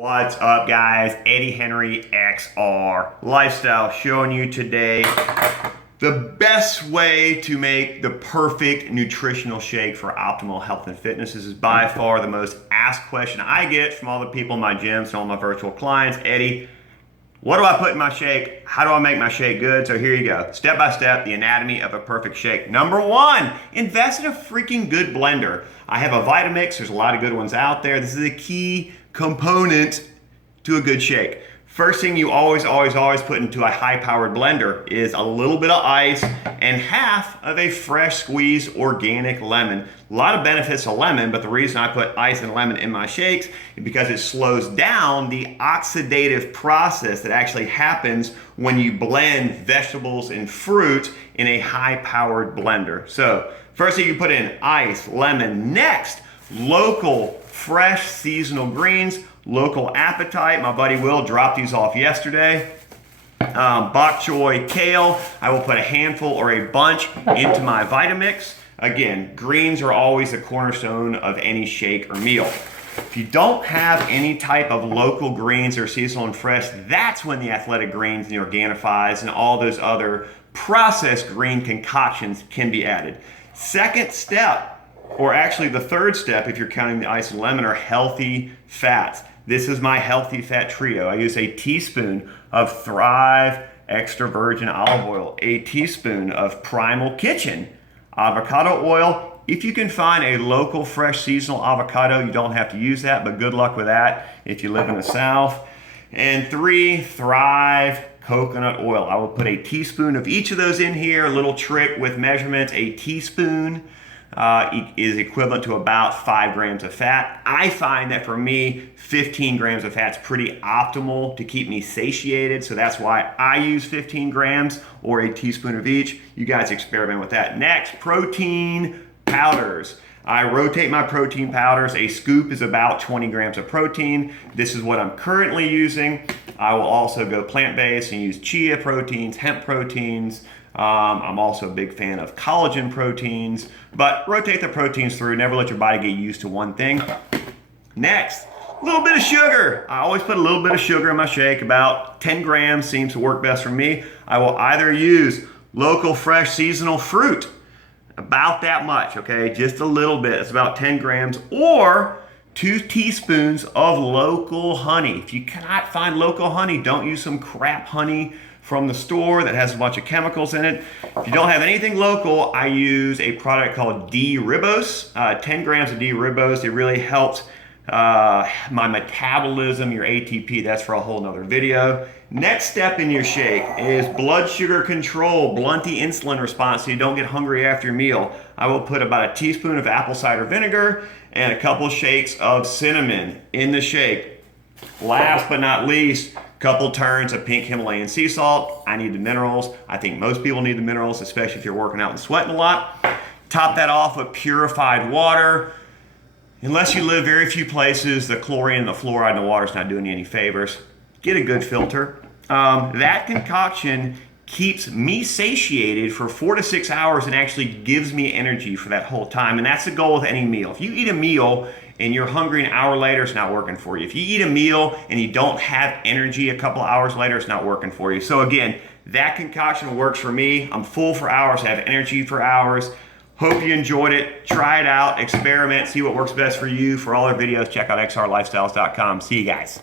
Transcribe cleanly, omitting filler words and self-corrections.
What's up, guys? Eddie Henry XR Lifestyle showing you today the best way to make the perfect nutritional shake for optimal health and fitness. This is by far the most asked question I get from all the people in my gyms and all my virtual clients. Eddie, what do I put in my shake? How do I make my shake good? So here you go. Step by step, the anatomy of a perfect shake. Number one, invest in a freaking good blender. I have a Vitamix. There's a lot of good ones out there. This is a key component to a good shake. First thing you always put into a high-powered blender is a little bit of ice and half of a fresh squeezed organic lemon. A lot of benefits to lemon, but the reason I put ice and lemon in my shakes is because it slows down the oxidative process that actually happens when you blend vegetables and fruit in a high-powered blender. So first thing you put in ice, lemon. Next, local, fresh, seasonal greens. Local appetite. My buddy Will dropped these off yesterday. Bok choy, kale. I will put a handful or a bunch into my Vitamix. Again, greens are always the cornerstone of any shake or meal. If you don't have any type of local greens or seasonal and fresh, that's when the athletic greens and the Organifis and all those other processed green concoctions can be added. Second step, or actually the third step if you're counting the ice and lemon, are healthy fats. This is my healthy fat trio. I use a teaspoon of Thrive extra virgin olive oil, a teaspoon of Primal Kitchen avocado oil. If you can find a local fresh seasonal avocado, you don't have to use that, but good luck with that if you live in the South. And 3 Thrive coconut oil. I will put a teaspoon of each of those in here. A little trick with measurements: a teaspoon is equivalent to about 5 grams of fat. I find that for me, 15 grams of fat is pretty optimal to keep me satiated. So that's why I use 15 grams or a teaspoon of each. You guys experiment with that. Next, protein powders. I rotate my protein powders. A scoop is about 20 grams of protein. This is what I'm currently using. I will also go plant-based and use chia proteins, hemp proteins. I'm also a big fan of collagen proteins, but rotate the proteins through. Never let your body get used to one thing. Next, a little bit of sugar. I always put a little bit of sugar in my shake. About 10 grams seems to work best for me. I will either use local, fresh, seasonal fruit, about that much, okay? Just a little bit. It's about 10 grams, or 2 teaspoons of local honey. If you cannot find local honey, don't use some crap honey from the store that has a bunch of chemicals in it. If you don't have anything local, I use a product called D-ribose. 10 grams of D-ribose. It really helps my metabolism, your ATP. That's for a whole nother video. Next step in your shake is blood sugar control, blunt the insulin response so you don't get hungry after your meal. I will put about a teaspoon of apple cider vinegar and a couple shakes of cinnamon in the shake. Last but not least, couple turns of pink Himalayan sea salt. I need the minerals. I think most people need the minerals, especially if you're working out and sweating a lot. Top that off with purified water. Unless you live very few places, the chlorine and the fluoride in the water is not doing you any favors. Get a good filter. That concoction keeps me satiated for 4 to 6 hours and actually gives me energy for that whole time. And that's the goal with any meal. If you eat a meal and you're hungry an hour later, it's not working for you. If you eat a meal and you don't have energy a couple of hours later, it's not working for you. So again, that concoction works for me. I'm full for hours, I have energy for hours. Hope you enjoyed it. Try it out, experiment, see what works best for you. For all our videos, check out xrlifestyles.com. See you guys.